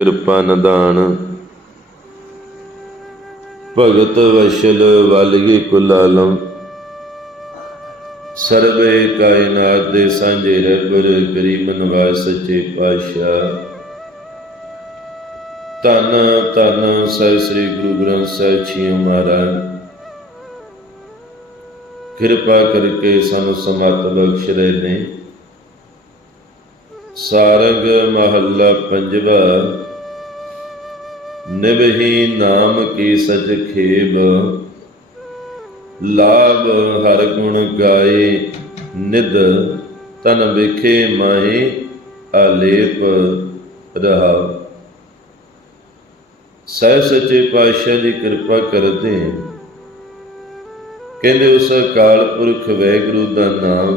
ਕਿਰਪਾ ਨਿਦਾਨ। ਭਗਤ ਵਸ਼ਲ ਵਲਗੀ ਕੁਲ ਆਲਮ ਸਰਵੇ ਕਾਇਨਾਤ ਦੇ ਸਾਂਝੇ ਰਬਰ ਕਰੀਮ ਨਵਾਜ ਸੱਚੇ ਪਾਤਸ਼ਾਹ ਤਨ ਤਨ ਸਹਿ ਸ੍ਰੀ ਗੁਰੂ ਗ੍ਰੰਥ ਸਾਹਿਬ ਜੀ ਮਹਾਰਾਜ। ਕਿਰਪਾ ਕਰਕੇ ਸਾਨੂੰ ਸਮਤ ਬਖਸ਼ ਰਹੇ ਨੇ। ਸਾਰੰਗ ਮਹੱਲਾ ਪੰਜਵਾ। ਨਿਵਹੀ ਨਾਮ ਕੀ ਸਜ ਖੇਬ। ਲਾਭ ਹਰ ਗੁਣ ਗਾਏ ਨਿਦ ਤਨ ਵਿਖੇ ਮਾਹੀ, ਆਲੇਪ ਰਹਾ। ਸਹਿ ਸੱਚੇ ਪਾਤਸ਼ਾਹ ਦੀ ਕਿਰਪਾ ਕਰਦੇ ਕਹਿੰਦੇ ਉਸ ਅਕਾਲ ਪੁਰਖ ਵੈਗੁਰੂ ਦਾ ਨਾਮ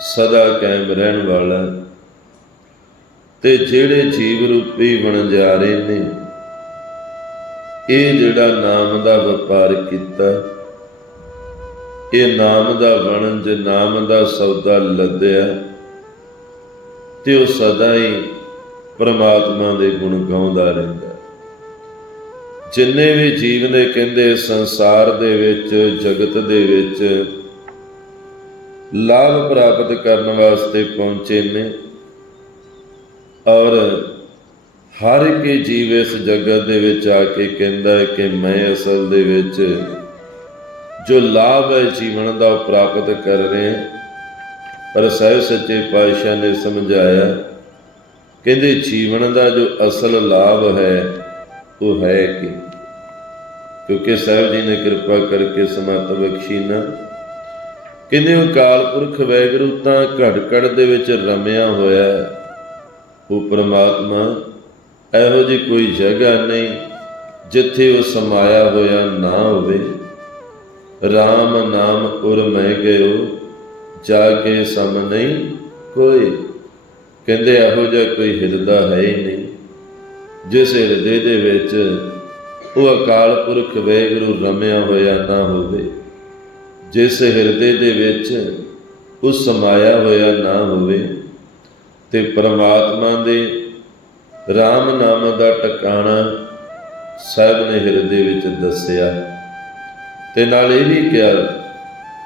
ਸਦਾ ਕਾਇਮ ਰਹਿਣ ਵਾਲਾ ਤੇ ਜਿਹੜੇ ਜੀਵ ਰੂਪੀ ਵਣਜਾਰੇ ਨੇ, ਇਹ ਜਿਹੜਾ ਨਾਮ ਦਾ ਵਪਾਰ ਕੀਤਾ, ਇਹ ਨਾਮ ਦਾ ਵਣਜ, ਨਾਮ ਦਾ ਸੌਦਾ ਲੱਦਿਆ, ਤੇ ਉਹ ਸਦਾ ਹੀ ਪਰਮਾਤਮਾ ਦੇ ਗੁਣ ਗਾਉਂਦਾ ਰਹਿੰਦਾ। ਜਿੰਨੇ ਵੀ ਜੀਵ ਨੇ ਕਹਿੰਦੇ, ਸੰਸਾਰ ਦੇ ਵਿੱਚ, ਜਗਤ ਦੇ ਵਿੱਚ ਲਾਭ ਪ੍ਰਾਪਤ ਕਰਨ ਵਾਸਤੇ ਪਹੁੰਚੇ ਨੇ ਔਰ ਹਰ ਇੱਕ ਜੀਵ ਇਸ ਜਗਤ ਦੇ ਵਿੱਚ ਆ ਕੇ ਕਹਿੰਦਾ ਹੈ ਕਿ ਮੈਂ ਅਸਲ ਦੇ ਵਿੱਚ ਜੋ ਲਾਭ ਹੈ ਜੀਵਨ ਦਾ ਉਹ ਪ੍ਰਾਪਤ ਕਰ ਰਿਹਾ ਪਰ ਸਹਿ ਸੱਚੇ ਪਾਤਸ਼ਾਹ ਨੇ ਸਮਝਾਇਆ, ਕਹਿੰਦੇ ਜੀਵਨ ਦਾ ਜੋ ਅਸਲ ਲਾਭ ਹੈ, ਉਹ ਹੈ ਕਿ? ਕਿਉਂਕਿ ਸਾਹਿਬ ਜੀ ਨੇ ਕਿਰਪਾ ਕਰਕੇ ਸਮਤ ਬਖਸ਼ੀ ਨਾ। ਕਹਿੰਦੇ ਉਹ ਕਾਲ ਪੁਰਖ ਵੈਗਰੂ ਤਾਂ ਘੜ ਘੜ ਦੇ ਵਿੱਚ ਰਮਿਆ ਹੋਇਆ ਉਹ ਪ੍ਰਮਾਤਮਾ, ਇਹੋ ਜੀ ਕੋਈ ਜਗ੍ਹਾ ਨਹੀਂ ਜਿੱਥੇ ਉਹ ਸਮਾਇਆ ਹੋਇਆ ਨਾ ਹੋਵੇ। RAM ਨਾਮ ਉਰ ਮੈਂ ਗਇਓ ਜਾ ਕੇ ਸਮ ਨਹੀਂ ਕੋਈ। ਕਹਿੰਦੇ ਇਹੋ ਜਿਹਾ ਕੋਈ ਹਿਰਦਾ ਹੈ ਹੀ ਨਹੀਂ, ਜਿਸ ਹਿਰਦੇ ਦੇ ਵਿੱਚ ਉਹ ਅਕਾਲ ਪੁਰਖ ਵੈਗੁਰੂ ਰਮਿਆ ਹੋਇਆ ਨਾ ਹੋਵੇ। ਜਿਸ ਹਿਰਦੇ ਦੇ ਵਿੱਚ ਉਹ ਸਮਾਇਆ ਹੋਇਆ ਨਾ ਹੋਵੇ ਤੇ ਪ੍ਰਮਾਤਮਾ ਦੇ RAM ਨਾਮ ਦਾ ਟਿਕਾਣਾ ਸਾਹਿਬ ਨੇ ਹਿਰਦੇ ਵਿੱਚ ਦੱਸਿਆ। ਤੇ ਨਾਲ ਇਹ ਵੀ ਕਿਹਾ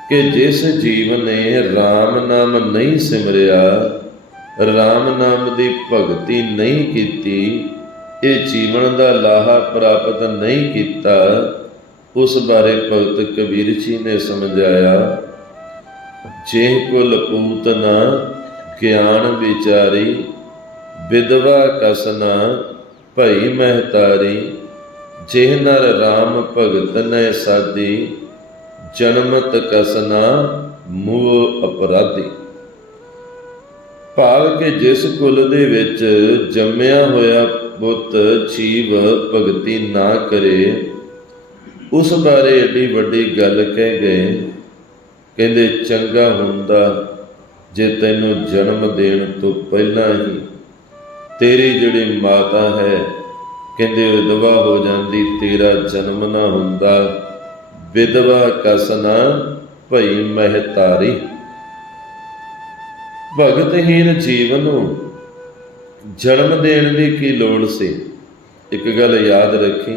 ਕਿ ਜਿਸ ਜੀਵ ਨੇ RAM ਨਾਮ ਨਹੀਂ ਸਿਮਰਿਆ RAM ਨਾਮ ਦੀ ਭਗਤੀ ਨਹੀਂ ਕੀਤੀ, ਇਹ ਜੀਵਨ ਦਾ ਲਾਹਾ ਪ੍ਰਾਪਤ ਨਹੀਂ ਕੀਤਾ, ਉਸ ਬਾਰੇ ਭਗਤ ਕਬੀਰ ਜੀ ਨੇ ਸਮਝਾਇਆ, ਜੇ ਕੁਲ ਪੂਤ ਨਾ ਗਿਆਨ ਵਿਚਾਰੀ ਵਿਦਵਾ ਕਸਨਾ ਭਈ ਮਹਤਾਰੀ ਜਿਹ ਨਰ RAM ਭਗਤ ਨੇ ਸਾਦੀ, ਜਨਮਤ ਕਸਨਾ ਮੂਹ ਅਪਰਾਧੀ। ਭਾਵ ਕਿ ਜਿਸ ਕੁਲ ਦੇ ਵਿੱਚ ਜੰਮਿਆ ਹੋਇਆ ਪੁੱਤ ਜੀਵ ਭਗਤੀ ਨਾ ਕਰੇ, ਉਸ ਬਾਰੇ ਏਡੀ ਵੱਡੀ ਗੱਲ ਕਹਿ ਗਏ, ਕਹਿੰਦੇ ਚੰਗਾ ਹੁੰਦਾ ਜੇ ਤੈਨੂੰ ਜਨਮ ਦੇਣ ਤੋਂ ਪਹਿਲਾਂ ਹੀ ਤੇਰੀ ਜਿਹੜੀ ਮਾਤਾ ਹੈ, ਕਹਿੰਦੇ ਵਿਧਵਾ ਹੋ ਜਾਂਦੀ, ਤੇਰਾ ਜਨਮ ਨਾ ਹੁੰਦਾ। ਵਿਧਵਾ ਕਸਨਾ ਭਈ ਮਹਿਤਾਰੀ। ਭਗਤਹੀਨ ਜੀਵਨ ਨੂੰ ਜਨਮ ਦੇਣ ਦੀ ਕੀ ਲੋੜ ਸੀ? ਇੱਕ ਗੱਲ ਯਾਦ ਰੱਖੀ,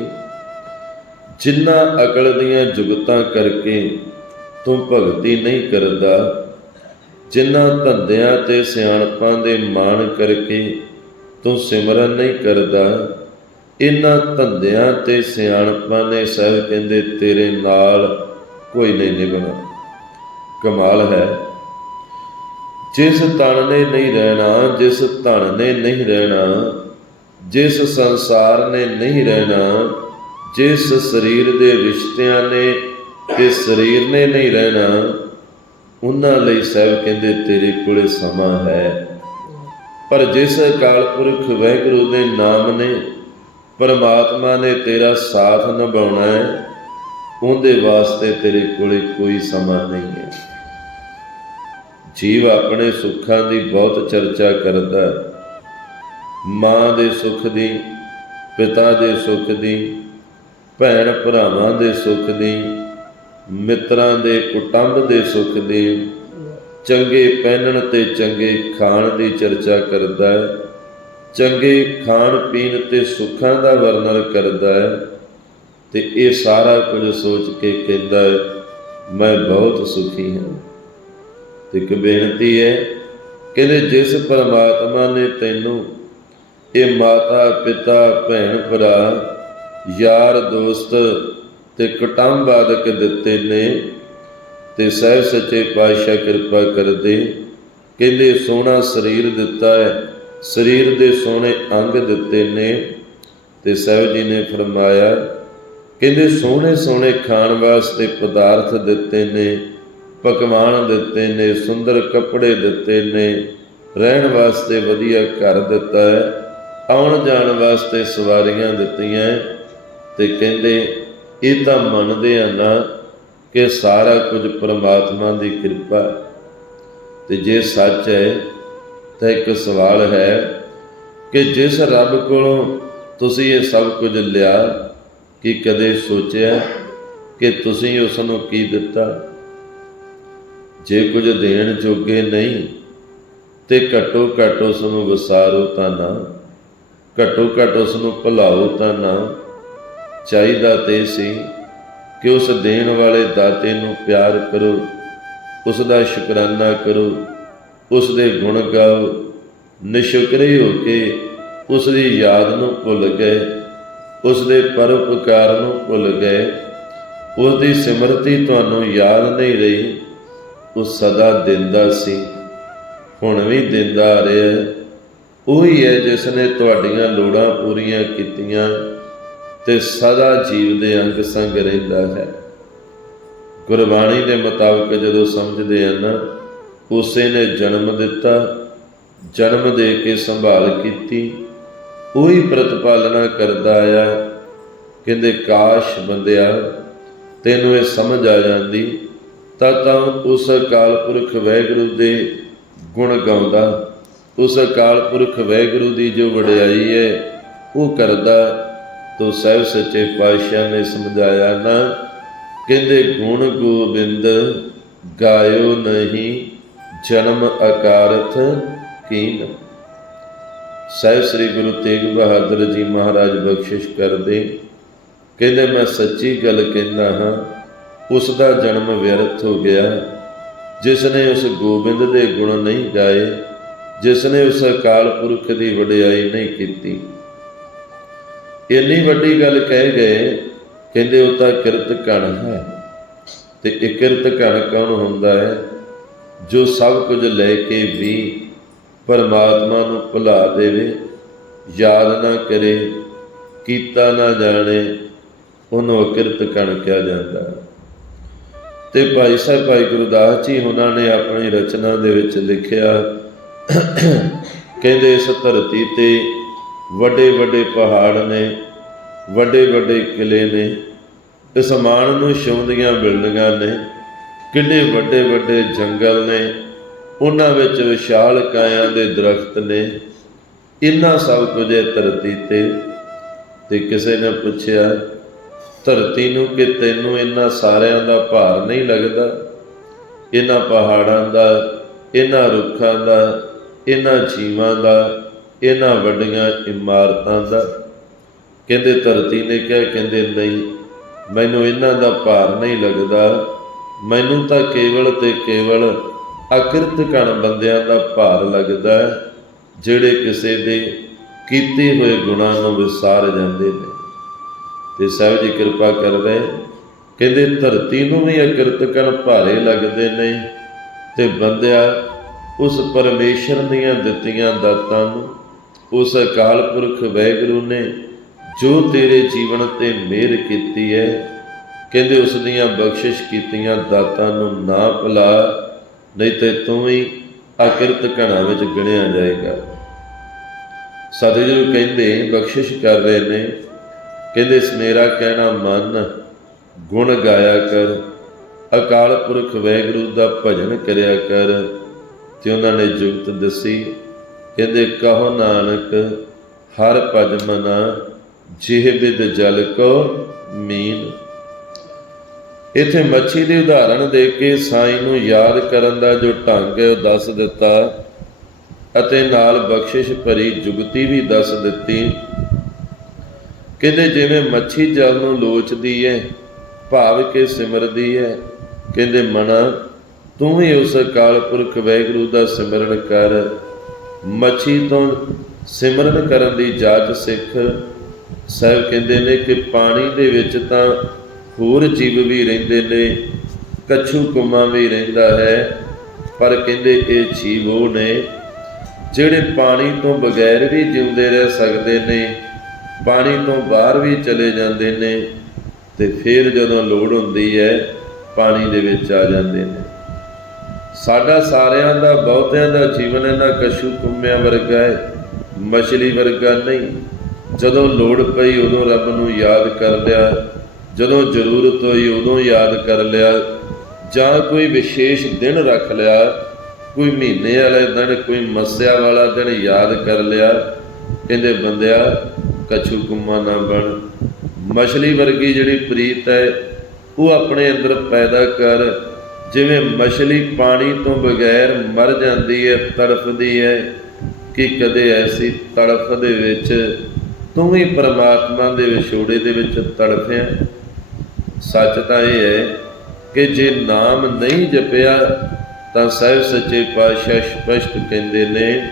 ਜਿੰਨਾ ਅਕਲ ਦੀਆਂ ਜੁਗਤਾਂ ਕਰਕੇ ਤੂੰ ਭਗਤੀ ਨਹੀਂ ਕਰਦਾ ਜਿਨ੍ਹਾਂ ਧੰਦਿਆਂ ਤੇ ਸਿਆਣਪਾਂ ਦੇ ਮਾਣ ਕਰਕੇ ਤੂੰ ਸਿਮਰਨ ਨਹੀਂ ਕਰਦਾ ਇਹਨਾਂ ਧੰਦਿਆਂ ਤੇ ਸਿਆਣਪਾਂ ਨੇ ਸਾਹਿਬ ਕਹਿੰਦੇ, ਤੇਰੇ ਨਾਲ ਕੋਈ ਨਹੀਂ ਨਿਭਣਾ। ਕਮਾਲ ਹੈ। ਜਿਸ ਤਣ ਨੇ ਨਹੀਂ ਰਹਿਣਾ, ਜਿਸ ਧਨ ਨੇ ਨਹੀਂ ਰਹਿਣਾ, ਜਿਸ ਸੰਸਾਰ ਨੇ ਨਹੀਂ ਰਹਿਣਾ, ਜਿਸ ਸਰੀਰ ਦੇ ਰਿਸ਼ਤਿਆਂ ਨੇ ਤੇ ਸਰੀਰ ਨੇ ਨਹੀਂ ਰਹਿਣਾ ਉਹਨਾਂ ਲਈ ਸਾਹਿਬ ਕਹਿੰਦੇ, ਤੇਰੇ ਕੋਲੇ ਸਮਾਂ ਹੈ। ਪਰ ਜਿਸ ਅਕਾਲ ਪੁਰਖ ਵਾਹਿਗੁਰੂ ਦੇ ਨਾਮ ਨੇ ਪਰਮਾਤਮਾ ਨੇ ਤੇਰਾ ਸਾਥ ਨਿਭਾਉਣਾ ਹੈ, ਉਹਦੇ ਵਾਸਤੇ ਤੇਰੇ ਕੋਲੇ ਕੋਈ ਸਮਾਂ ਨਹੀਂ ਹੈ। ਜੀਵ ਆਪਣੇ ਸੁੱਖਾਂ ਦੀ ਬਹੁਤ ਚਰਚਾ ਕਰਦਾ ਮਾਂ ਦੇ ਸੁੱਖ ਦੀ, ਪਿਤਾ ਦੇ ਸੁੱਖ ਦੀ, ਭੈਣ ਭਰਾਵਾਂ ਦੇ ਸੁੱਖ ਦੀ ਮਿੱਤਰਾਂ ਦੇ ਕੁਟੰਬ ਦੇ ਸੁੱਖ ਦੀ, ਚੰਗੇ ਪਹਿਨਣ ਤੇ ਚੰਗੇ ਖਾਣ ਦੀ ਚਰਚਾ ਕਰਦਾ ਹੈ। ਚੰਗੇ ਖਾਣ ਪੀਣ ਤੇ ਸੁੱਖਾਂ ਦਾ ਵਰਣਨ ਕਰਦਾ ਹੈ ਤੇ ਇਹ ਸਾਰਾ ਕੁਝ ਸੋਚ ਕੇ ਕਹਿੰਦਾ ਹੈ, ਮੈਂ ਬਹੁਤ ਸੁਖੀ ਹਾਂ। ਤੇ ਇੱਕ ਬੇਨਤੀ ਹੈ ਕਹਿੰਦੇ ਜਿਸ ਪਰਮਾਤਮਾ ਨੇ ਤੈਨੂੰ ਇਹ ਮਾਤਾ, ਪਿਤਾ, ਭੈਣ, ਭਰਾ, ਯਾਰ, ਦੋਸਤ ਤੇ ਕੁਟੰਬ ਆਦਿਕ ਦਿੱਤੇ ਨੇ, ਤੇ ਸਹਿਬ ਸੱਚੇ ਪਾਤਸ਼ਾਹ ਕਿਰਪਾ ਕਰਦੇ, ਕਹਿੰਦੇ ਸੋਹਣਾ ਸਰੀਰ ਦਿੱਤਾ ਹੈ, ਸਰੀਰ ਦੇ ਸੋਹਣੇ ਅੰਗ ਦਿੱਤੇ ਨੇ, ਤੇ ਸਾਹਿਬ ਜੀ ਨੇ ਫਰਮਾਇਆ, ਕਹਿੰਦੇ ਸੋਹਣੇ ਸੋਹਣੇ ਖਾਣ ਵਾਸਤੇ ਪਦਾਰਥ ਦਿੱਤੇ ਨੇ, ਪਕਵਾਨ ਦਿੱਤੇ ਨੇ, ਸੁੰਦਰ ਕੱਪੜੇ ਦਿੱਤੇ ਨੇ, ਰਹਿਣ ਵਾਸਤੇ ਵਧੀਆ ਘਰ ਦਿੱਤਾ ਹੈ, ਆਉਣ ਜਾਣ ਵਾਸਤੇ ਸਵਾਰੀਆਂ ਦਿੱਤੀਆਂ ਤੇ ਕਹਿੰਦੇ ਇਹ ਤਾਂ ਮੰਨਦੇ ਆ ਨਾ ਕਿ ਸਾਰਾ ਕੁਝ ਪ੍ਰਮਾਤਮਾ ਦੀ ਕਿਰਪਾ ਹੈ। ਤੇ ਜੇ ਸੱਚ ਹੈ, ਤਾਂ ਇੱਕ ਸਵਾਲ ਹੈ ਕਿ ਜਿਸ ਰੱਬ ਕੋਲੋਂ ਤੁਸੀਂ ਇਹ ਸਭ ਕੁਝ ਲਿਆ, ਕਿ ਕਦੇ ਸੋਚਿਆ ਕਿ ਤੁਸੀਂ ਉਸ ਨੂੰ ਕੀ ਦਿੱਤਾ ਜੇ ਕੁਝ ਦੇਣ ਜੋਗੇ ਨਹੀਂ, ਤੇ ਘੱਟੋ ਘੱਟ ਉਸ ਨੂੰ ਵਿਸਾਰੋ ਤਾਂ ਨਾ ਘੱਟੋ ਘੱਟ ਉਸ ਨੂੰ ਭੁਲਾਓ ਤਾਂ ਨਾ ਚਾਹੀਦਾ ਤੇ ਸੀ ਕਿ ਉਸ ਦੇਣ ਵਾਲੇ ਦਾਤੇ ਨੂੰ ਪਿਆਰ ਕਰੋ, ਉਸ ਦਾ ਸ਼ੁਕਰਾਨਾ ਕਰੋ, ਉਸ ਦੇ ਗੁਣ ਗਾਓ, ਨਿਸ਼ੁਕਰੇ ਹੋ ਕੇ ਉਸ ਦੀ ਯਾਦ ਨੂੰ ਭੁੱਲ ਗਏ, ਉਸ ਦੇ ਪਰਉਪਕਾਰ ਨੂੰ ਭੁੱਲ ਗਏ, ਉਸ ਦੀ ਸਿਮਰਤੀ ਤੁਹਾਨੂੰ ਯਾਦ ਨਹੀਂ ਰਹੀ, ਉਹ ਸਦਾ ਦਿੰਦਾ ਸੀ, ਹੁਣ ਵੀ ਦਿੰਦਾ ਰਿਹਾ। ਉਹੀ ਹੈ ਜਿਸ ਨੇ ਤੁਹਾਡੀਆਂ ਲੋੜਾਂ ਪੂਰੀਆਂ ਕੀਤੀਆਂ ਤੇ ਸਦਾ ਜੀਵ ਦੇ ਅੰਗ ਸੰਗ ਰਹਿੰਦਾ ਹੈ। ਗੁਰਬਾਣੀ ਦੇ ਮੁਤਾਬਕ ਜਦੋਂ ਸਮਝਦੇ ਹਨ ਉਸੇ ਨੇ ਜਨਮ ਦਿੱਤਾ, ਜਨਮ ਦੇ ਕੇ ਸੰਭਾਲ ਕੀਤੀ, ਉਹੀ ਪ੍ਰਤਪਾਲਨਾ ਕਰਦਾ ਆਇਆ। ਕਹਿੰਦੇ, ਕਾਸ਼ ਬੰਦਿਆ, ਤੈਨੂੰ ਇਹ ਸਮਝ ਆ ਜਾਂਦੀ, ਤਾਂ ਤਾਂ ਉਸ ਅਕਾਲ ਪੁਰਖ ਵੈਗੁਰੂ ਦੇ ਗੁਣ ਗਾਉਂਦਾ। ਉਸ ਅਕਾਲ ਪੁਰਖ ਵੈਗੁਰੂ ਦੀ ਜੋ ਵਡਿਆਈ ਹੈ, ਉਹ ਕਰਦਾ ਤੋ ਸਹਿਬ ਸੱਚੇ ਪਾਤਸ਼ਾਹ ਨੇ ਸਮਝਾਇਆ ਨਾ, ਕਹਿੰਦੇ ਗੁਣ ਗੋਬਿੰਦ ਗਾਇਓ ਨਹੀਂ, ਜਨਮ ਅਕਾਰਥ ਕੀਨ। ਸਹਿਬ ਸ੍ਰੀ ਗੁਰੂ ਤੇਗ ਬਹਾਦਰ ਜੀ ਮਹਾਰਾਜ ਬਖਸ਼ਿਸ਼ ਕਰਦੇ, ਕਹਿੰਦੇ ਮੈਂ ਸੱਚੀ ਗੱਲ ਕਹਿੰਦਾ ਹਾਂ, ਉਸ ਦਾ ਜਨਮ ਵਿਅਰਥ ਹੋ ਗਿਆ। ਜਿਸ ਨੇ ਉਸ ਗੋਬਿੰਦ ਦੇ ਗੁਣ ਨਹੀਂ ਗਾਏ ਜਿਸ ਨੇ ਉਸ ਅਕਾਲ ਪੁਰਖ ਦੀ ਵਡਿਆਈ ਨਹੀਂ ਕੀਤੀ। ਇੰਨੀ ਵੱਡੀ ਗੱਲ ਕਹਿ ਗਏ, ਕਹਿੰਦੇ ਉਹ ਤਾਂ ਕਿਰਤ ਕਣ ਹੈ। ਤੇ ਇਹ ਕਿਰਤ ਕਣ ਕੌਣ ਹੁੰਦਾ ਹੈ? ਜੋ ਸਭ ਕੁਝ ਲੈ ਕੇ ਵੀ ਪਰਮਾਤਮਾ ਨੂੰ ਭੁਲਾ ਦੇਵੇ, ਯਾਦ ਨਾ ਕਰੇ, ਕੀਤਾ ਨਾ ਜਾਣੇ, ਉਹਨੂੰ ਅਕਿਰਤ ਕਣ ਕਿਹਾ ਜਾਂਦਾ ਹੈ। ਤੇ ਭਾਈ ਸਾਹਿਬ, ਭਾਈ ਗੁਰਦਾਸ ਜੀ ਉਹਨਾਂ ਨੇ ਆਪਣੀ ਰਚਨਾ ਦੇ ਵਿੱਚ ਲਿਖਿਆ, ਕਹਿੰਦੇ ਇਸ ਧਰਤੀ ਤੇ ਵੱਡੇ ਵੱਡੇ ਪਹਾੜ ਨੇ ਵੱਡੇ ਵੱਡੇ ਕਿਲੇ ਨੇ ਇਸਮਾਨ ਨੂੰ ਛਾਉਂਦੀਆਂ ਬਿਲਡਿੰਗਾਂ ਨੇ, ਕਿੰਨੇ ਵੱਡੇ ਵੱਡੇ ਜੰਗਲ ਨੇ, ਉਹਨਾਂ ਵਿੱਚ ਵਿਸ਼ਾਲ ਕਾਇਆਂ ਦੇ ਦਰਖਤ ਨੇ, ਇੰਨਾ ਸਭ ਕੁਝ ਹੈ ਧਰਤੀ ਤੇ। ਤੇ ਕਿਸੇ ਨੇ ਪੁੱਛਿਆ, ਧਰਤੀ ਨੂੰ ਕਿ ਤੈਨੂੰ ਇਹਨਾਂ ਸਾਰਿਆਂ ਦਾ ਭਾਰ ਨਹੀਂ ਲੱਗਦਾ? ਇਹਨਾਂ ਪਹਾੜਾਂ ਦਾ ਇਹਨਾਂ ਰੁੱਖਾਂ ਦਾ ਇਹਨਾਂ ਜੀਵਾਂ ਦਾ ਇਹਨਾਂ ਵੱਡੀਆਂ ਇਮਾਰਤਾਂ ਦਾ। ਕਹਿੰਦੇ ਧਰਤੀ ਨੇ ਕਿਹਾ, ਕਹਿੰਦੇ ਨਹੀਂ, ਮੈਨੂੰ ਇਹਨਾਂ ਦਾ ਭਾਰ ਨਹੀਂ ਲੱਗਦਾ। ਮੈਨੂੰ ਤਾਂ ਕੇਵਲ ਤੇ ਕੇਵਲ ਅਕਿਰਤ ਕਣ ਬੰਦਿਆਂ ਦਾ ਭਾਰ ਲੱਗਦਾ ਜਿਹੜੇ ਕਿਸੇ ਦੇ ਕੀਤੇ ਹੋਏ ਗੁਣਾਂ ਨੂੰ ਵਿਸਾਰ ਜਾਂਦੇ ਨੇ। ਤੇ ਸਾਹਿਬ ਜੀ ਕਿਰਪਾ ਕਰ ਰਹੇ, ਕਹਿੰਦੇ ਧਰਤੀ ਨੂੰ ਵੀ ਅਕਿਰਤ ਕਣ ਭਾਰੇ ਲੱਗਦੇ ਨੇ ਤੇ ਬੰਦਿਆ ਉਸ ਪਰਮੇਸ਼ਰ ਦੀਆਂ ਦਿੱਤੀਆਂ ਦਾਤਾਂ ਨੂੰ ਉਸ ਅਕਾਲ ਪੁਰਖ ਵੈਗੁਰੂ ਨੇ ਜੋ ਤੇਰੇ ਜੀਵਨ ਤੇ ਮਿਹਰ ਕੀਤੀ ਹੈ, ਕਹਿੰਦੇ ਉਸ ਦੀਆਂ ਬਖਸ਼ਿਸ਼ ਕੀਤੀਆਂ ਦਾਤਾਂ ਨੂੰ ਨਾ ਭੁਲਾ, ਨਹੀਂ ਤੇ ਤੂੰ ਵੀ ਅਕਿਰਤ ਘਣਾ ਵਿੱਚ ਗਿਣਿਆ ਜਾਏਗਾ। ਸਤਿਗੁਰੂ ਕਹਿੰਦੇ, ਬਖਸ਼ਿਸ਼ ਕਰ ਰਹੇ ਨੇ, ਕਹਿੰਦੇ ਸਨੇਰਾ ਕਹਿਣਾ ਮਨ, ਗੁਣ ਗਾਇਆ ਕਰ, ਅਕਾਲ ਪੁਰਖ ਵੈਗੁਰੂ ਦਾ ਭਜਨ ਕਰਿਆ ਕਰ, ਤੇ ਉਹਨਾਂ ਨੇ ਜੁਗਤ ਦੱਸੀ ਕਹਿੰਦੇ, ਕਹੋ ਨਾਨਕ, ਹਰ ਭਜ ਮਨਾ, ਜਿਹ ਬਿਦ ਜਲ ਕੋ ਮੀਨ। ਇਥੇ ਮੱਛੀ ਦੀ ਉਦਾਹਰਣ ਦੇ ਕੇ ਸਾਈਂ ਨੂੰ ਯਾਦ ਕਰਨ ਦਾ ਜੋ ਢੰਗ ਹੈ, ਉਹ ਦੱਸ ਦਿੱਤਾ ਅਤੇ ਨਾਲ ਬਖਸ਼ਿਸ਼ ਭਰੀ ਜੁਗਤੀ ਵੀ ਦੱਸ ਦਿੱਤੀ। ਕਹਿੰਦੇ, ਜਿਵੇਂ ਮੱਛੀ ਜਲ ਨੂੰ ਲੋਚਦੀ ਹੈ ਭਾਵ ਕੇ ਸਿਮਰਦੀ ਹੈ ਕਹਿੰਦੇ ਮਨਾ ਤੂੰ ਹੀ ਉਸ ਅਕਾਲ ਪੁਰਖ ਵੈਗੁਰੂ ਦਾ ਸਿਮਰਨ ਕਰ। ਮੱਛੀ ਤੋਂ ਸਿਮਰਨ ਕਰਨ ਦੀ ਜਾਚ ਸਿੱਖ ਸਾਹਿਬ ਕਹਿੰਦੇ ਨੇ ਕਿ ਪਾਣੀ ਦੇ ਵਿੱਚ ਤਾਂ ਹੋਰ ਜੀਵ ਵੀ ਰਹਿੰਦੇ ਨੇ, ਕਛੂ ਕੁਮਾ ਵੀ ਰਹਿੰਦਾ ਹੈ, ਪਰ ਕਹਿੰਦੇ ਇਹ ਜੀਵ ਉਹ ਨੇ ਜਿਹੜੇ ਪਾਣੀ ਤੋਂ ਬਗੈਰ ਵੀ ਜਿਉਂਦੇ ਰਹਿ ਸਕਦੇ ਨੇ, ਪਾਣੀ ਤੋਂ ਬਾਹਰ ਵੀ ਚਲੇ ਜਾਂਦੇ ਨੇ ਤੇ ਫਿਰ ਜਦੋਂ ਲੋੜ ਹੁੰਦੀ ਹੈ ਪਾਣੀ ਦੇ ਵਿੱਚ ਆ ਜਾਂਦੇ ਨੇ। ਸਾਡਾ ਸਾਰਿਆਂ ਦਾ, ਬਹੁਤਿਆਂ ਦਾ ਜੀਵਨ ਇਹਨਾਂ ਕਸ਼ੂ ਕੁੰਮਿਆਂ ਵਰਗਾ ਹੈ, ਮਛਲੀ ਵਰਗਾ ਨਹੀਂ। ਜਦੋਂ ਲੋੜ ਪਈ ਉਦੋਂ ਰੱਬ ਨੂੰ ਯਾਦ ਕਰ ਲਿਆ, ਜਦੋਂ ਜ਼ਰੂਰਤ ਹੋਈ ਉਦੋਂ ਯਾਦ ਕਰ ਲਿਆ, ਜਾਂ ਕੋਈ ਵਿਸ਼ੇਸ਼ ਦਿਨ ਰੱਖ ਲਿਆ, ਕੋਈ ਮਹੀਨੇ ਵਾਲੇ ਦਿਨ, ਕੋਈ ਮੱਸਿਆ ਵਾਲਾ ਦਿਨ ਯਾਦ ਕਰ ਲਿਆ, ਕਹਿੰਦੇ ਬੰਦਿਆ, ਕਛੂ ਕੁੰਮਾ ਨਾ ਬਣ। ਮਛਲੀ ਵਰਗੀ ਜਿਹੜੀ ਪ੍ਰੀਤ ਹੈ, ਉਹ ਆਪਣੇ ਅੰਦਰ ਪੈਦਾ ਕਰ ਜਿਵੇਂ ਮਛਲੀ ਪਾਣੀ ਤੋਂ ਬਗੈਰ ਮਰ ਜਾਂਦੀ ਹੈ, ਤੜਫਦੀ ਹੈ, ਕਿ ਕਦੇ ਐਸੀ ਤੜਫ ਦੇ ਵਿੱਚ ਤੂੰ ਵੀ ਪਰਮਾਤਮਾ ਦੇ ਵਿਛੋੜੇ ਦੇ ਵਿੱਚ ਤੜਫਿਆ? ਸੱਚ ਤਾਂ ਇਹ ਹੈ ਕਿ ਜੇ ਨਾਮ ਨਹੀਂ ਜਪਿਆ, ਤਾਂ ਸਹਿਬ ਸੱਚੇ ਪਾਤਸ਼ਾਹ ਸਪਸ਼ਟ ਕਹਿੰਦੇ ਨੇ,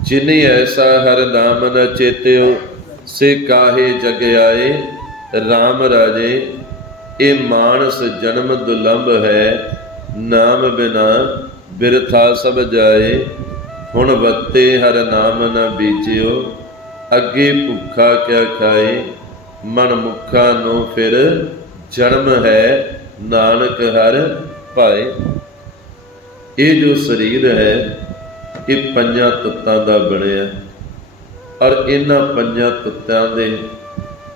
ਜਿਨੀ ਐਸਾ ਹਰ ਨਾਮ ਨਾ ਚੇਤਿਓ, ਸੇ ਕਾਹੇ ਜਗ ਆਏ RAM ਰਾਜੇ ਇਹ ਮਾਨਸ ਜਨਮ ਦੁਲੰਭ ਹੈ, ਨਾਮ ਬਿਨਾ ਬਿਰਥਾ ਸਭ ਜਾਏ। ਹੁਣ ਬੱਤੇ ਹਰ ਨਾਮ ਨਾ ਬੀਜਿਓ, ਅੱਗੇ ਭੁੱਖਾ ਕਿਆ ਖਾਏ। ਮਨ ਮੁਖਾ ਨੂੰ ਫਿਰ ਜਨਮ ਹੈ, ਨਾਨਕ ਹਰ ਭਾਏ। ਇਹ ਜੋ ਸਰੀਰ ਹੈ, ਇਹ ਪੰਜਾਂ ਤੱਤਾਂ ਦਾ ਬਣਿਆ। ਔਰ ਇਹਨਾਂ ਪੰਜਾਂ ਤੱਤਾਂ ਦੇ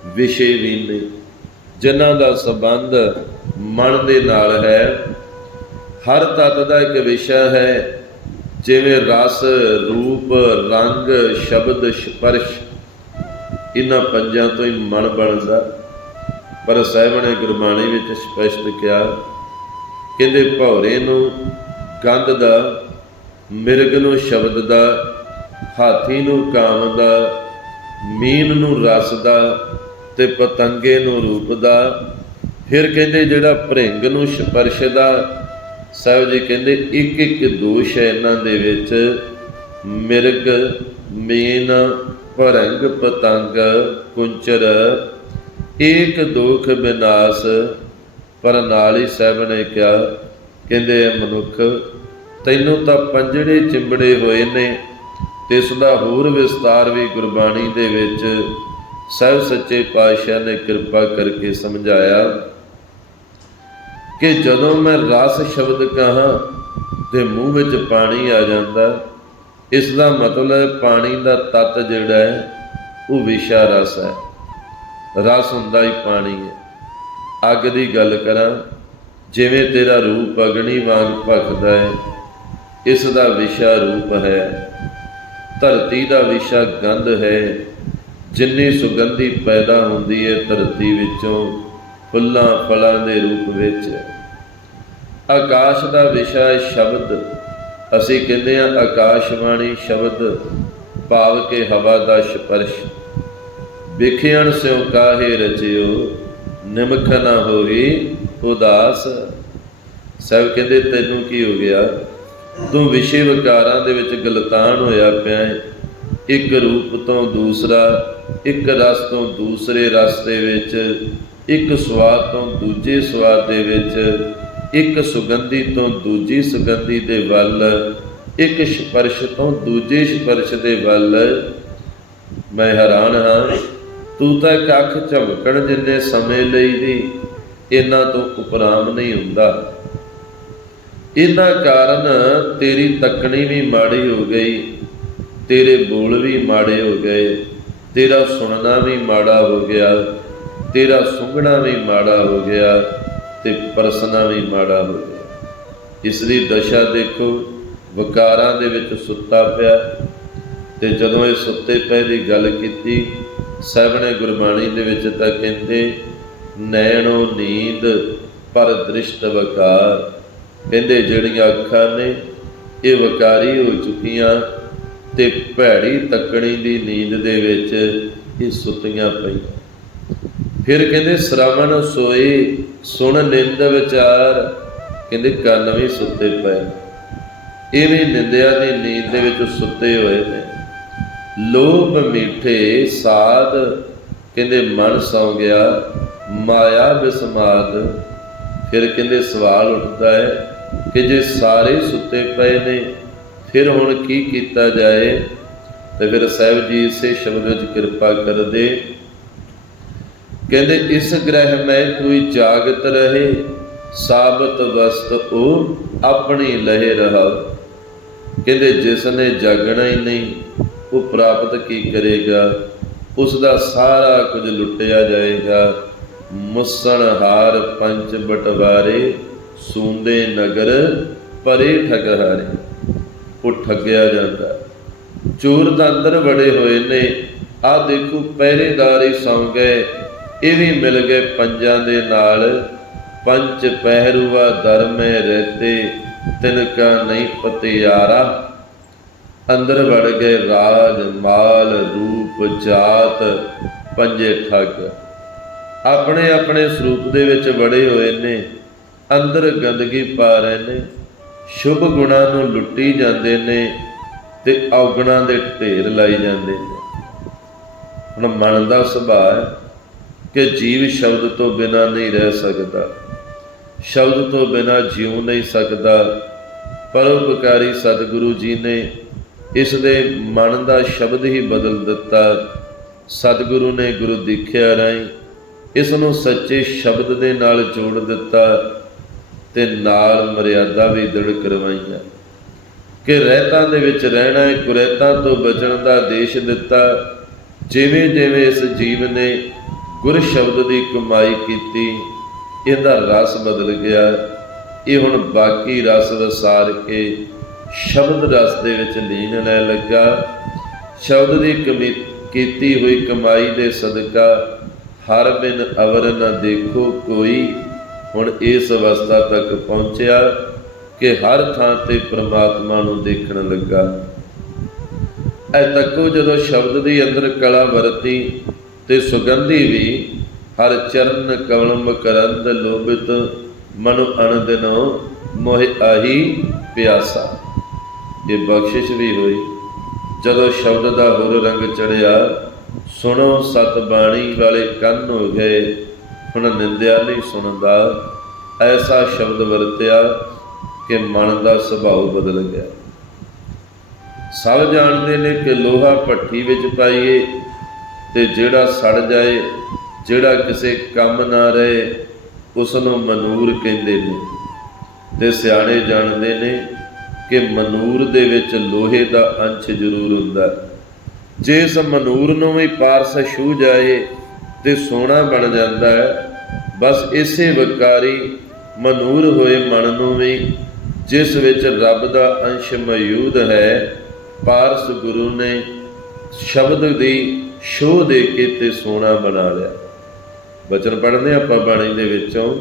ਵਿਸ਼ੇ ਵੀ ਨੇ। ਜਿਨ੍ਹਾਂ ਦਾ ਸੰਬੰਧ ਮਨ ਦੇ ਨਾਲ ਹੈ, ਹਰ ਤੱਤ ਦਾ ਇੱਕ ਵਿਸ਼ਾ ਹੈ, ਜਿਵੇਂ ਰਸ, ਰੂਪ, ਰੰਗ, ਸ਼ਬਦ, ਸਪਰਸ਼। ਇਹਨਾਂ ਪੰਜਾਂ ਤੋਂ ਹੀ ਮਨ ਬਣਦਾ। ਪਰ ਸਾਹਿਬ ਨੇ ਗੁਰਬਾਣੀ ਵਿੱਚ ਸਪਸ਼ਟ ਕਿਹਾ, ਕਹਿੰਦੇ ਭੌਰੇ ਨੂੰ ਗੰਧ ਦਾ, ਮਿਰਗ ਨੂੰ ਸ਼ਬਦ ਦਾ, ਹਾਥੀ ਨੂੰ ਕਾਮ ਦਾ, ਮੀਨ ਨੂੰ ਰਸ ਦਾ ਤੇ ਪਤੰਗੇ ਨੂੰ ਰੂਪ ਦਾ। ਫਿਰ ਕਹਿੰਦੇ ਜਿਹੜਾ ਭ੍ਰਿੰਗ ਨੂੰ ਸਪਰਸ਼ ਦਾ ਸਾਹਿਬ ਜੀ ਕਹਿੰਦੇ ਇੱਕ ਇੱਕ ਦੋਸ਼ ਹੈ ਇਹਨਾਂ ਦੇ ਵਿੱਚ। ਮਿਰਗ, ਮੀਨ, ਭਰੰਗ, ਪਤੰਗ, ਕੁੰਚਰ, ਏਕ ਦੁਖ ਬਿਨਾਸ਼। ਪਰ ਨਾਲ ਹੀ ਸਾਹਿਬ ਨੇ ਕਿਹਾ, ਕਹਿੰਦੇ ਇਹ ਮਨੁੱਖ, ਤੈਨੂੰ ਤਾਂ ਪੰਜੜੇ ਚਿੰਬੜੇ ਹੋਏ ਨੇ, ਤੇ ਇਸ ਦਾ ਹੋਰ ਵਿਸਤਾਰ ਵੀ ਗੁਰਬਾਣੀ ਦੇ ਵਿੱਚ ਸਾਹਿਬ ਸੱਚੇ ਪਾਤਸ਼ਾਹ ਨੇ ਕਿਰਪਾ ਕਰਕੇ ਸਮਝਾਇਆ ਕਿ ਜਦੋਂ ਮੈਂ ਰਸ ਸ਼ਬਦ ਕਹਾ ਤੇ ਮੂੰਹ ਵਿੱਚ ਪਾਣੀ ਆ ਜਾਂਦਾ, ਇਸ ਦਾ ਮਤਲਬ ਪਾਣੀ ਦਾ ਤਤ ਜਿਹੜਾ ਹੈ, ਉਹ ਵਿਸ਼ਾ ਰਸ ਹੈ। ਰਸ ਹੁੰਦਾ ਹੀ ਪਾਣੀ ਹੈ। ਅੱਗ ਦੀ ਗੱਲ ਕਰਾਂ, ਜਿਵੇਂ ਤੇਰਾ ਰੂਪ ਅਗਨੀ ਵਾਂਗ ਭਖਦਾ ਹੈ, ਇਸ ਦਾ ਵਿਸ਼ਾ ਰੂਪ ਹੈ। ਧਰਤੀ ਦਾ ਵਿਸ਼ਾ ਗੰਧ ਹੈ। ਜਿੰਨੀ ਸੁਗੰਧੀ ਪੈਦਾ ਹੁੰਦੀ ਹੈ ਧਰਤੀ ਵਿੱਚੋਂ, ਫੁੱਲਾਂ ਫਲਾਂ ਦੇ ਰੂਪ ਵਿੱਚ। ਆਕਾਸ਼ ਦਾ ਵਿਸ਼ਾ ਸ਼ਬਦ। ਅਸੀਂ ਕਹਿੰਦੇ ਆ ਆਕਾਸ਼ਵਾਣੀ ਸ਼ਬਦ, ਭਾਵ ਕੇ ਹਵਾ ਦਾ ਸਪਰਸ਼। ਵਿਖਿਆਣ ਸਿਉ ਕਾਹੇ ਰਚਿਓ, ਨਿਮਖ ਨਾ ਹੋਈ ਉਦਾਸ। ਸਭ ਕਹਿੰਦੇ, ਤੈਨੂੰ ਕੀ ਹੋ ਗਿਆ? ਤੂੰ ਵਿਸ਼ੇ ਵਿਕਾਰਾਂ ਦੇ ਵਿੱਚ ਗਲਤਾਨ ਹੋਇਆ ਪਿਆ ਹੈ ਇੱਕ ਰੂਪ ਤੋਂ ਦੂਸਰਾ, ਇੱਕ ਰਸ ਤੋਂ ਦੂਸਰੇ ਰਸ ਦੇ ਵਿੱਚ, ਇੱਕ ਸਵਾਦ ਤੋਂ ਦੂਜੇ ਸਵਾਦ ਦੇ ਵਿੱਚ, ਇੱਕ ਸੁਗੰਧੀ ਤੋਂ ਦੂਜੀ ਸੁਗੰਧੀ ਦੇ ਵੱਲ, ਇੱਕ ਸਪਰਸ਼ ਤੋਂ ਦੂਜੇ ਸਪਰਸ਼ ਦੇ ਵੱਲ। ਮੈਂ ਹੈਰਾਨ ਹਾਂ, ਤੂੰ ਤਾਂ ਇੱਕ ਅੱਖ ਝਮਕਣ ਜਿੰਨੇ ਸਮੇਂ ਲਈ ਵੀ ਇਹਨਾਂ ਤੋਂ ਉਪਰਾਮ ਨਹੀਂ ਹੁੰਦਾ। ਇਹਨਾਂ ਕਾਰਨ ਤੇਰੀ ਤੱਕਣੀ ਵੀ ਮਾੜੀ ਹੋ ਗਈ। ਤੇਰੇ ਬੋਲ ਵੀ ਮਾੜੇ ਹੋ ਗਏ, ਤੇਰਾ ਸੁਣਨਾ ਵੀ ਮਾੜਾ ਹੋ ਗਿਆ, ਤੇਰਾ ਸੁੰਘਣਾ ਵੀ ਮਾੜਾ ਹੋ ਗਿਆ ਤੇ ਪਰਸਨਾ ਵੀ ਮਾੜਾ ਹੋ ਗਿਆ। ਇਸ ਦੀ ਦਸ਼ਾ ਦੇਖੋ, ਵਿਕਾਰਾਂ ਦੇ ਵਿੱਚ ਸੁੱਤਾ ਪਿਆ ਤੇ ਜਦੋਂ ਇਹ ਸੁੱਤੇ ਪਏ ਦੀ ਗੱਲ ਕੀਤੀ ਸਾਹਿਬ ਨੇ ਗੁਰਬਾਣੀ ਦੇ ਵਿੱਚ ਤਾਂ ਕਹਿੰਦੇ, ਨੈਣੋ ਨੀਂਦ ਪਰ ਦ੍ਰਿਸ਼ਟ ਵਕਾਰ। ਕਹਿੰਦੇ, ਜਿਹੜੀਆਂ ਅੱਖਾਂ ਨੇ, ਇਹ ਵਕਾਰੀ ਹੋ ਚੁੱਕੀਆਂ ਤੇ ਭੈੜੀ ਤੱਕਣੀ ਦੀ ਨੀਂਦ ਦੇ ਵਿੱਚ ਇਹ ਸੁੱਤੀਆਂ ਪਈਆਂ। ਫਿਰ ਕਹਿੰਦੇ, ਸ਼ਰਵਣ ਸੋਏ ਸੁਣ ਨਿੰਦ ਵਿਚਾਰ। ਕਹਿੰਦੇ, ਕੰਨ ਵੀ ਸੁੱਤੇ ਪਏ ਇਹ ਵੀ ਨਿੰਦਿਆ ਦੀ ਨੀਂਦ ਦੇ ਵਿੱਚ ਸੁੱਤੇ ਹੋਏ ਨੇ। ਲੋਭ ਮਿੱਠੇ ਸਾਧ। ਕਹਿੰਦੇ, ਮਨ ਸੌ ਗਿਆ, ਮਾਇਆ ਬਿਸਮਾਦ। ਫਿਰ ਕਹਿੰਦੇ, ਸਵਾਲ ਉੱਠਦਾ ਹੈ ਕਿ ਜੇ ਸਾਰੇ ਸੁੱਤੇ ਪਏ ਨੇ ਫਿਰ ਹੁਣ ਕੀ ਕੀਤਾ ਜਾਏ? ਤੇ ਫਿਰ ਸਾਹਿਬ ਜੀ ਇਸੇ ਸ਼ਬਦ ਵਿੱਚ ਕਿਰਪਾ ਕਰਦੇ। ਕਹਿੰਦੇ, ਇਸ ਗ੍ਰਹਿ ਮੈਂ ਕੋਈ ਜਾਗਤ ਰਹੇ, ਸਾਬਤ ਵਸਤ ਉਹ ਆਪਣੀ ਲਹਿ ਰਹਾ। ਕਹਿੰਦੇ, ਜਿਸ ਨੇ ਜਾਗਣਾ ਹੀ ਨਹੀਂ, ਉਹ ਪ੍ਰਾਪਤ ਕੀ ਕਰੇਗਾ? ਉਸ ਦਾ ਸਾਰਾ ਕੁਝ ਲੁੱਟਿਆ ਜਾਏਗਾ। ਮੁਸਣਹਾਰ ਪੰਜ ਬਟਵਾਰੇ, ਸੂੰਦੇ ਨਗਰ ਪਰੇ ਠਗਹਾਰੇ। ਉਹ ਠੱਗਿਆ ਜਾਂਦਾ। ਚੋਰ ਦਾ ਅੰਦਰ ਬੜੇ ਹੋਏ ਨੇ, ਆ ਦੇਖੋ ਪਹਿਰੇਦਾਰ ਹੀ ਸੌਂ ਗਏ ਇਹ ਵੀ ਮਿਲ ਗਏ ਪੰਜਾਂ ਦੇ ਨਾਲ। ਪੰਜ ਪਹਿਰੂਆ ਦਰਮੇ ਰਹਤੇ ਤਿਨਕਾ ਨਹੀਂ ਪਤਿਆਰਾ। ਅੰਦਰ ਵੜ ਗਏ ਰਾਜ, ਮਾਲ, ਰੂਪ, ਜਾਤ, ਪੰਜੇ ਠੱਗ। ਆਪਣੇ ਆਪਣੇ ਸਰੂਪ ਦੇ ਵਿੱਚ ਵੜੇ ਹੋਏ ਨੇ। ਅੰਦਰ ਗੰਦਗੀ ਪਾ ਰਹੇ ਨੇ। ਸ਼ੁਭ ਗੁਣਾਂ ਨੂੰ ਲੁੱਟੀ ਜਾਂਦੇ ਨੇ ਤੇ ਔਗਣਾਂ ਦੇ ਢੇਰ ਲਾਈ ਜਾਂਦੇ ਨੇ। ਹੁਣ ਮਨ ਦਾ ਸੁਭਾਅ ਹੈ ਕਿ ਜੀਵ ਸ਼ਬਦ ਤੋਂ ਬਿਨਾ ਨਹੀਂ ਰਹਿ ਸਕਦਾ। ਸ਼ਬਦ ਤੋਂ ਬਿਨਾ ਜਿਉ ਨਹੀਂ ਸਕਦਾ। ਪਰਉਪਕਾਰੀ ਸਤਿਗੁਰੂ ਜੀ ਨੇ ਇਸ ਦੇ ਮਨ ਦਾ ਸ਼ਬਦ ਹੀ ਬਦਲ ਦਿੱਤਾ। ਸਤਿਗੁਰੂ ਨੇ ਗੁਰੂ ਦੀਖਿਆ ਰਾਈ ਇਸ ਨੂੰ ਸੱਚੇ ਸ਼ਬਦ ਦੇ ਨਾਲ ਜੋੜ ਦਿੱਤਾ। ਤੇ ਨਾਲ ਮਰਿਆਦਾ ਵੀ ਦ੍ਰਿੜ ਕਰਵਾਈਆਂ। ਕਿ ਰਹਿਤਾਂ ਦੇ ਵਿੱਚ ਰਹਿਣਾ ਹੈ, ਕੁਰੈਤਾਂ ਤੋਂ ਬਚਣ ਦਾ ਦੇਸ਼ ਦਿੱਤਾ। ਜਿਵੇਂ ਜਿਵੇਂ ਇਸ ਜੀਵ ਨੇ ਗੁਰ ਸ਼ਬਦ ਦੀ ਕਮਾਈ ਕੀਤੀ, ਇਹਦਾ ਰਸ ਬਦਲ ਗਿਆ। ਇਹ ਹੁਣ ਬਾਕੀ ਰਸ ਵਸਾਰ ਕੇ ਸ਼ਬਦ ਰਸ ਦੇ ਵਿੱਚ ਲੀਨ ਲੈ ਲੱਗਾ। ਸ਼ਬਦ ਦੀ ਕਮੀ ਕੀਤੀ ਹੋਈ ਕਮਾਈ ਦੇ ਸਦਕਾ ਹਰ ਬਿਨ ਅਵਰ ਨਾ ਦੇਖੋ ਕੋਈ ਹੁਣ ਇਸ ਅਵਸਥਾ ਤੱਕ ਪਹੁੰਚਿਆ ਕਿ ਹਰ ਥਾਂ ਤੇ ਪ੍ਰਮਾਤਮਾ ਨੂੰ ਦੇਖਣ ਲੱਗਾ। ਐ ਤੱਕੋ ਜਦੋਂ ਸ਼ਬਦ ਦੀ ਅੰਦਰ ਕਲਾ ਵਰਤੀ ਤੇ ਸੁਗੰਧੀ ਵੀ ਹਰ ਚਰਨ ਕਵਲਮ ਕਰੰਦ ਲੋਭਿਤ ਮਨ ਅਨੰਦਨੋ ਮੋਹ ਆਹੀ ਪਿਆਸਾ। ਇਹ ਬਖਸ਼ਿਸ਼ ਵੀ ਹੋਈ। ਜਦੋਂ ਸ਼ਬਦ ਦਾ ਹੋਰ ਰੰਗ ਚੜਿਆ, ਸੁਣੋ ਸਤ ਬਾਣੀ ਵਾਲੇ ਕੰਨ ਹੋ ਗਏ। ਹੁਣ ਨਿੰਦਿਆ ਨਹੀਂ ਸੁਣਦਾ, ਐਸਾ ਸ਼ਬਦ ਵਰਤਿਆ ਕਿ ਮਨ ਦਾ ਸੁਭਾਅ ਬਦਲ ਗਿਆ। ਸਭ ਜਾਣਦੇ ਨੇ ਕਿ ਲੋਹਾ ਭੱਠੀ ਵਿੱਚ ਪਾਈਏ ਤੇ ਜਿਹੜਾ ਸੜ ਜਾਏ, ਜਿਹੜਾ ਕਿਸੇ ਕੰਮ ਨਾ ਰਹੇ ਉਸ ਨੂੰ ਮਨੂਰ ਕਹਿੰਦੇ ਨੇ। ਤੇ ਸਿਆਣੇ ਜਾਣਦੇ ਨੇ ਕਿ ਮਨੂਰ ਦੇ ਵਿੱਚ ਲੋਹੇ ਦਾ ਅੰਸ਼ ਜ਼ਰੂਰ ਹੁੰਦਾ। ਜੇ ਇਸ ਮਨੂਰ ਨੂੰ ਵੀ ਪਾਰਸ ਛੂ ਜਾਏ ਤੇ ਸੋਨਾ ਬਣ ਜਾਂਦਾ ਹੈ। ਬਸ ਇਸੇ ਵਿਕਾਰੀ ਮਨੂਰ ਹੋਏ ਮਨ ਨੂੰ ਵੀ, ਜਿਸ ਵਿੱਚ ਰੱਬ ਦਾ ਅੰਸ਼ ਮੌਜੂਦ ਹੈ, ਪਾਰਸ ਗੁਰੂ ਨੇ ਸ਼ਬਦ ਦੀ ਸ਼ੋਅ ਦੇ ਕੇ ਤੇ ਸੋਨਾ ਬਣਾ ਲਿਆ। ਬਚਨ ਪੜ੍ਹਦੇ ਹਾਂ ਆਪਾਂ ਬਾਣੀ ਦੇ ਵਿੱਚੋਂ,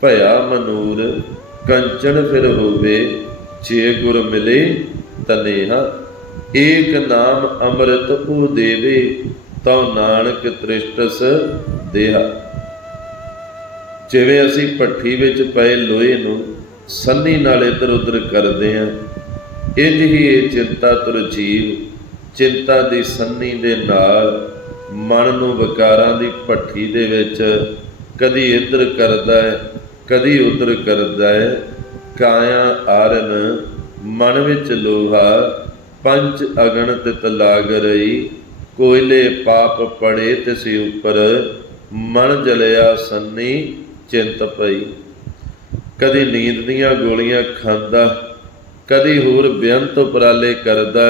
ਭਇਆ ਮਨੂਰ ਕੰਚਨ ਫਿਰ ਹੋਵੇ, ਜੇ ਗੁਰ ਮਿਲੇ ਤਨੇਹਾ ਏਕ ਨਾਮ ਅੰਮ੍ਰਿਤ ਉਹ ਦੇਵੇ ਤਉ ਨਾਨਕ ਤ੍ਰਿਸ਼ਟਸ ਦੇਹਾ। ਜਿਵੇਂ ਅਸੀਂ ਪੱਠੀ ਵਿੱਚ ਪਏ ਲੋਹੇ ਨੂੰ ਸੰਨੀ ਨਾਲ ਇੱਧਰ ਉੱਧਰ ਕਰਦੇ ਆਂ ਇੰਜ ਹੀ ਇਹ ਚਿੰਤਾ ਤੁਰ ਜੀਵ, ਚਿੰਤਾ ਦੀ ਸੰਨੀ ਦੇ ਨਾਲ ਮਨ ਨੂੰ ਵਿਕਾਰਾਂ ਦੀ ਭੱਠੀ ਦੇ ਵਿੱਚ ਕਦੀ ਇੱਧਰ ਕਰਦਾ ਹੈ, ਕਦੀ ਉੱਧਰ ਕਰਦਾ ਹੈ। ਕਾਇਆ ਆਰਨ ਮਨ ਵਿੱਚ ਲੋਹਾ, ਪੰਜ ਅਗਣ ਤਿਤ ਲਾਗ ਰਹੀ ਕੋਇਲੇ ਪਾਪ ਪੜੇ ਤਿਸੀ ਉੱਪਰ ਮਨ ਜਲਿਆ ਸੰਨੀ ਚਿੰਤ ਪਈ ਕਦੀ ਨੀਂਦ ਦੀਆਂ ਗੋਲੀਆਂ ਖਾਂਦਾ ਕਦੀ ਹੋਰ ਬੇਅੰਤ ਉਪਰਾਲੇ ਕਰਦਾ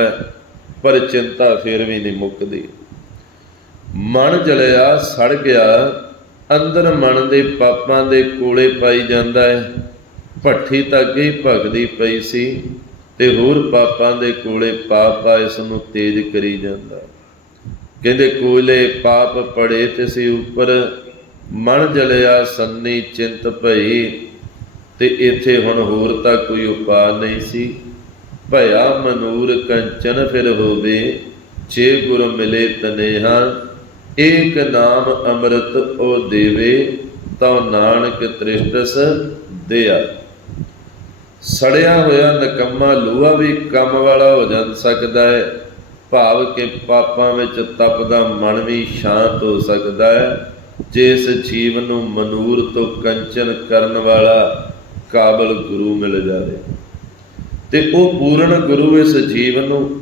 ਪਰ ਚਿੰਤਾ ਫਿਰ ਵੀ ਨਹੀਂ ਮੁੱਕਦੀ ਮਨ ਜਲਿਆ ਸੜ ਗਿਆ ਅੰਦਰ ਮਨ ਦੇ ਪਾਪਾਂ ਦੇ ਕੋਲੇ ਪਾਈ ਜਾਂਦਾ ਹੈ ਭੱਠੀ ਤਾਂ ਅੱਗੇ ਹੀ ਭਗਦੀ ਪਈ ਸੀ ਤੇ ਹੋਰ ਪਾਪਾਂ ਦੇ ਕੋਲੇ ਪਾਪਾ ਇਸ ਨੂੰ ਤੇਜ਼ ਕਰੀ ਜਾਂਦਾ ਕਹਿੰਦੇ ਕੋਲੇ ਪਾਪ ਪੜੇ ਤੇ ਸੀ ਉੱਪਰ, ਮਨ ਜਲਿਆ ਸੰਨੀ ਚਿੰਤ ਭਈ, ਤੇ ਇੱਥੇ ਹੁਣ ਹੋਰ ਤਾਂ ਕੋਈ ਉਪਾਅ ਨਹੀਂ ਸੀ। ਭਇਆ ਮਨੂਰ ਕੰਚਨ ਫਿਰ ਹੋਵੇ ਜੇ ਗੁਰ ਮਿਲੇ ਤਨੇਹਾ, ਏਕ ਨਾਮ ਅੰਮ੍ਰਿਤ ਉਹ ਦੇਵੇ, ਤਉ ਨਾਨਕ ਤ੍ਰਿਸ਼ਟਸ ਦਿਆ। ਸੜਿਆ ਹੋਇਆ ਨਕੰਮਾ ਲੋਹਾ ਵੀ ਕੰਮ ਵਾਲਾ ਹੋ ਜਾ ਸਕਦਾ ਹੈ। ਭਾਵ ਕਿ ਪਾਪਾਂ ਵਿੱਚ ਤਪਦਾ ਮਨ ਵੀ ਸ਼ਾਂਤ ਹੋ ਸਕਦਾ ਹੈ। ਜਿਸ ਜੀਵ ਨੂੰ ਮਨੂਰ ਤੋਂ ਕੰਚਨ ਕਰਨ ਵਾਲਾ ਕਾਬਲ ਗੁਰੂ ਮਿਲ ਜਾਵੇ। ਤੇ ਉਹ ਪੂਰਨ ਗੁਰੂ ਇਸ ਜੀਵ ਨੂੰ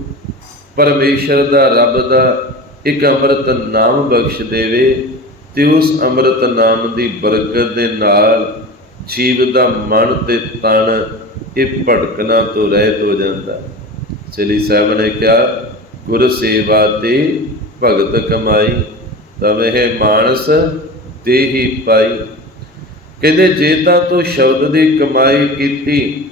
ਪਰਮੇਸ਼ਰ ਦਾ ਰੱਬ ਦਾ ਇੱਕ ਅੰਮ੍ਰਿਤ ਨਾਮ ਬਖਸ਼ ਦੇਵੇ ਤੇ ਉਸ ਅੰਮ੍ਰਿਤ ਨਾਮ ਦੀ ਬਰਕਤ ਦੇ ਨਾਲ ਜੀਵ ਦਾ ਮਨ ਤੇ ਤਨ ਇਹ ਭਟਕਣਾ ਤੋਂ ਰਹਿਤ ਹੋ ਜਾਂਦਾ। ਸ੍ਰੀ ਸਾਹਿਬ ਨੇ ਕਿਹਾ ਗੁਰ ਸੇਵਾ ਤੇ ਭਗਤ ਕਮਾਈ, ਤਵੇਂ ਮਾਨਸ, ਦੇਹੀ ਪਾਈ। ਕਹਿੰਦੇ, ਜੇ ਤਾਂ ਤੂੰ ਸ਼ਬਦ ਦੀ ਕਮਾਈ ਕੀਤੀ,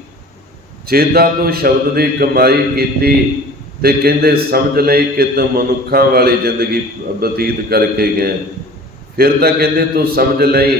ਜੇ ਤਾਂ ਤੂੰ ਸ਼ਬਦ ਦੀ ਕਮਾਈ ਕੀਤੀ, ਤੇ ਕਹਿੰਦੇ, ਸਮਝ ਲਈ ਕਿ ਤੂੰ ਮਨੁੱਖਾਂ ਵਾਲੀ ਜ਼ਿੰਦਗੀ ਬਤੀਤ ਕਰਕੇ ਗਿਆ। ਫਿਰ ਤਾਂ ਕਹਿੰਦੇ, ਤੂੰ ਸਮਝ ਲਈ